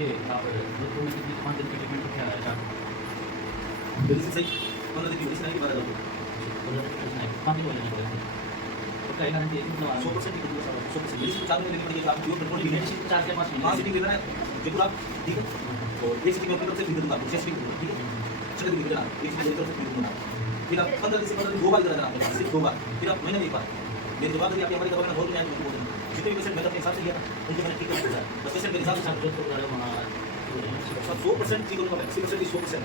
ये आप तो मैं कितनी 5 दिन की ट्रीटमेंट क्या है आप मेडिसिन सही 15 दिन की मेडिसिन आएगी 12 दिन कहाँ पे लेना पड़ेगा तो क्या गारंटी है मतलब 100% की 100% मेडिसिन चालू में लेनी पड़ेगी आपको प्योर कंट्रोल की मेडिसिन 4 से 5 वहाँ महीने सिटिंग लेना है जयपुर आप ठीक है और एक सिटिंग में अपनी तरफ से फ्री दे दूँगा आपको 6 सिटिंग ठीक है चलो भी देना एक सिटिंग मेरी तरफ से फ्री दूँगा फिर आप 15 दिन से 15 दिन 2 बार करा देना आपको सिर्फ 2 बार फिर आप महीने में 1 बार मेरी जवाबदारी आपकी हमारी दवा का बहुत न्याय बोल जितने भी पेशेंट मैंने अपने हिसाब से लिया उनके मैंने ठीक कर दिया बस पेशेंट मेरे हिसाब से 100% सब 100% ठीक होने वाला है 100%